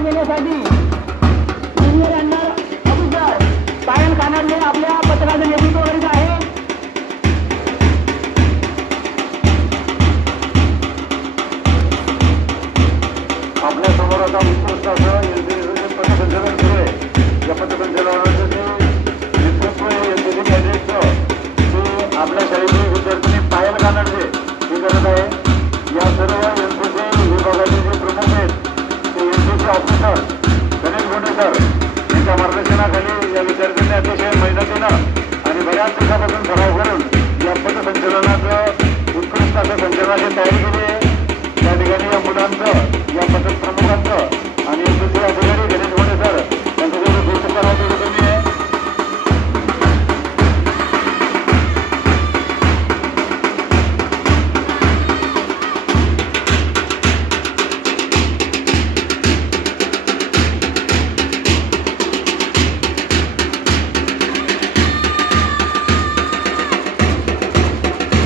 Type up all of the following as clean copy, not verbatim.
सल्ला देण्यासाठी senior under officer पायल कानडे आपल्या पथकाचं नेतृत्व करीत आहे. आपल्या समोर आता उत्कृष्ट असं पथसंचलन सुरू आहे. या पथसंचलनाचं जे नेतृत्व एनसीसी कॅडेटचं ते आपल्या शाळेची विद्यार्थिनी पायल कानडे हे करत आहे. या सर्व एनसीसी विभागाचे जे प्रमुख आहेत ते एनसीसी ऑफिसर गणेश गोंडे सर यांच्या मार्गदर्शनाखाली या विद्यार्थ्यांनी अतिशय मेहनतीनं आणि बऱ्याच दिवसापासून सराव करून या पथसंचलनाचं उत्कृष्ट असं संचलनाची तयारी केली आहे. या ठिकाणी या मुलांचं या पथक प्रमुखांचं आणि एनसीसी अधिकारी गणेश गोंडे सर यांच्यासोबत गोष्ट करायची कमी आहे.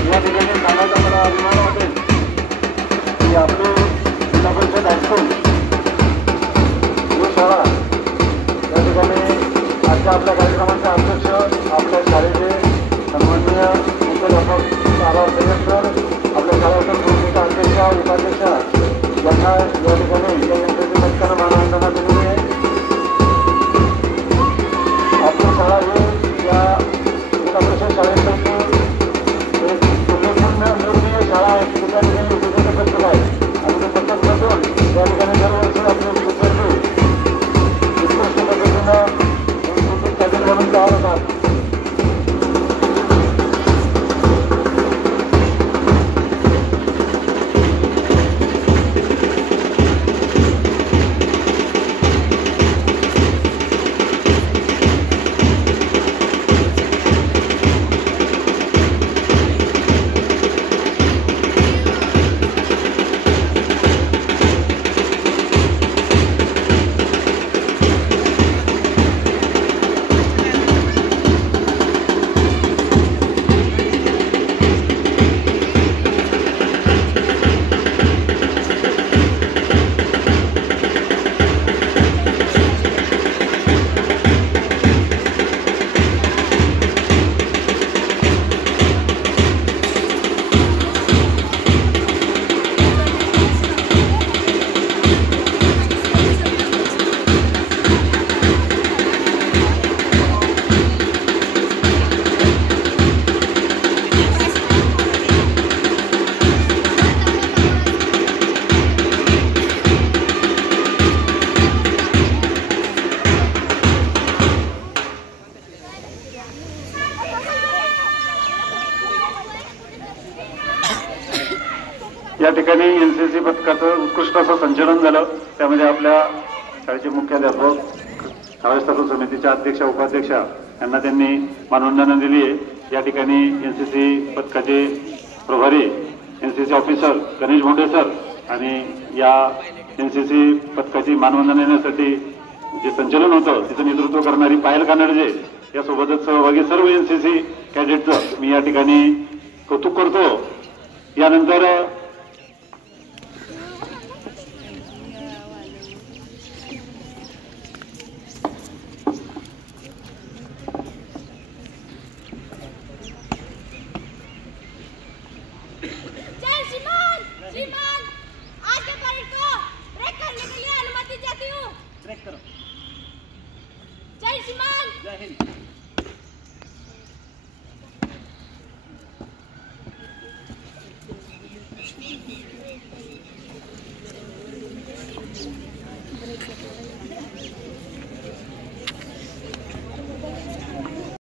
या ठिकाणी सांगायचा मला अभिमान वाटेल की आपली जिल्हा परिषद हायस्कूल ही शाळा या ठिकाणी आजच्या आपल्या कार्यक्रमाचे अध्यक्ष आपल्या शाळेचे सन्माननीय मुख्याध्यापक आर सर आपल्या शाळेच्या संस्थेच्या अध्यक्षा उपाध्यक्षा यांना या ठिकाणी या एनसीसी पथकानं मानवंदना दिलेली आहे. आपली शाळा ही या जिल्हा परिषद शाळेपैकी एक उल्लेखनीय शाळा आहे की त्या ठिकाणी विजेते पथक आहे आणि ते पथक बसून या ठिकाणी दरवर्षी आपले विद्यार्थी उत्कृष्ट पद्धतीनं कॅडेट म्हणून तयार होतात. या ठिकाणी एनसीसी पथकाचं उत्कृष्ट असं संचलन झालं. त्यामध्ये आपल्या शाळेचे मुख्याध्यापक शाळा समितीच्या अध्यक्षा उपाध्यक्षा यांना त्यांनी मानवंदना दिली आहे. या ठिकाणी एनसीसी पथकाचे प्रभारी एनसीसी ऑफिसर गणेश गोंडे सर आणि या एनसीसी पथकाची मानवंदना देण्यासाठी जे संचलन होतं तिचं नेतृत्व करणारी पायल कानडे यासोबतच सहभागी सर्व एनसीसी कॅडेटचं मी या ठिकाणी कौतुक करतो. यानंतर आज के परेड को ब्रेक करने के लिए अनुमति चाहती हूँ. जय श्रीमान. जय हिंद.